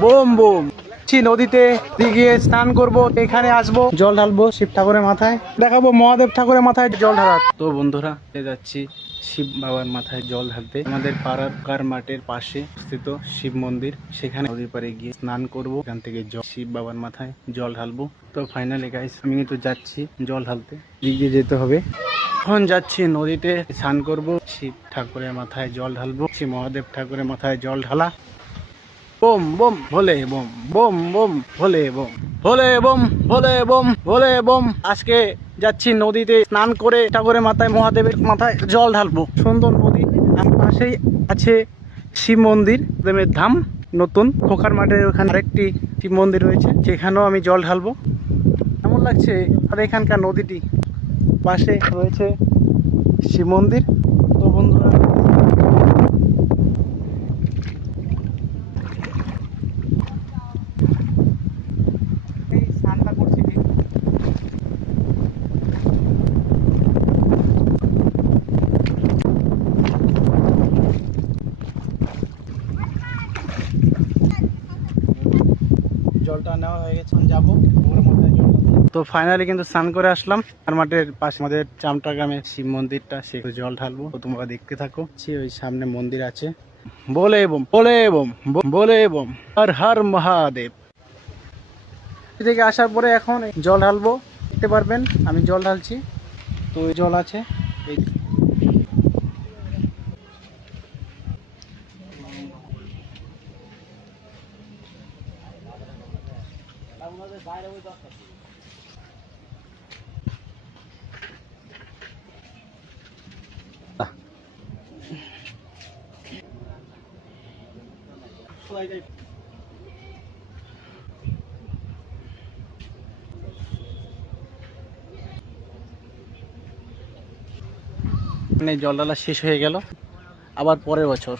Bomb bomb নদীতে গিয়ে স্নান করব, এখানে আসবো, জল ঢালবো শিব ঠাকুরের মাথায়, দেখাবো মহাদেব ঠাকুরের মাথায় জল ঢালা। তো বন্ধুরা যাচ্ছি শিব বাবার মাথায় জল ঢালতে। আমাদের পাড়ার মাঠের পাশে স্থিত শিব মন্দির, সেখানে নদীর পাড়ে গিয়ে স্নান করব, এখান থেকে শিব বাবার মাথায় জল ঢালবো। তো ফাইনালি গাইস আমি কিন্তু যাচ্ছি জল ঢালতে, দিক দিয়ে যেতে হবে। এখন যাচ্ছি নদীতে স্নান করব, শিব ঠাকুরের মাথায় জল ঢালবো, শ্রী মহাদেব ঠাকুরের মাথায় জল ঢালা। বোম বোম ভোলে বোম, বোম বোম ভোলে বোম, ভোলে বোম, ভোলে বোম, ভোলে বোম। আজকে যাচ্ছি নদীতে স্নান করে ঠাকুরের মাথায়, মহাদেবের মাথায় জল ঢালবো। সুন্দর নদী, আমার পাশেই আছে শিব মন্দির, দেবের ধাম। নতুন খোকার মাঠের ওখানে আরেকটি শিব মন্দির রয়েছে, সেখানেও আমি জল ঢালবো। কেমন লাগছে? আর এখানকার নদীটি পাশে রয়েছে শিব মন্দির। তো বন্ধুরা এই স্নানটা করছি। জলটা নেওয়া হয়ে গেছে, যাবো। তো ফাইনালি কিন্তু স্নান করে আসলাম। আর মাঠের পাশে আমাদের চামটা গ্রামের শিব মন্দিরটা, সে জল ঢালবো। তো তোমরা দেখতে থাকো। ওই সামনে মন্দির আছে। বলে বোম, বলে বোম, বলে বোম, হর হর মহাদেব। থেকে আসার পরে এখন জল ঢালবো, দেখতে পারবেন আমি জল ঢালছি। তো ওই জল আছে এই। মানে জল ঢালা শেষ হয়ে গেল, আবার পরের বছর।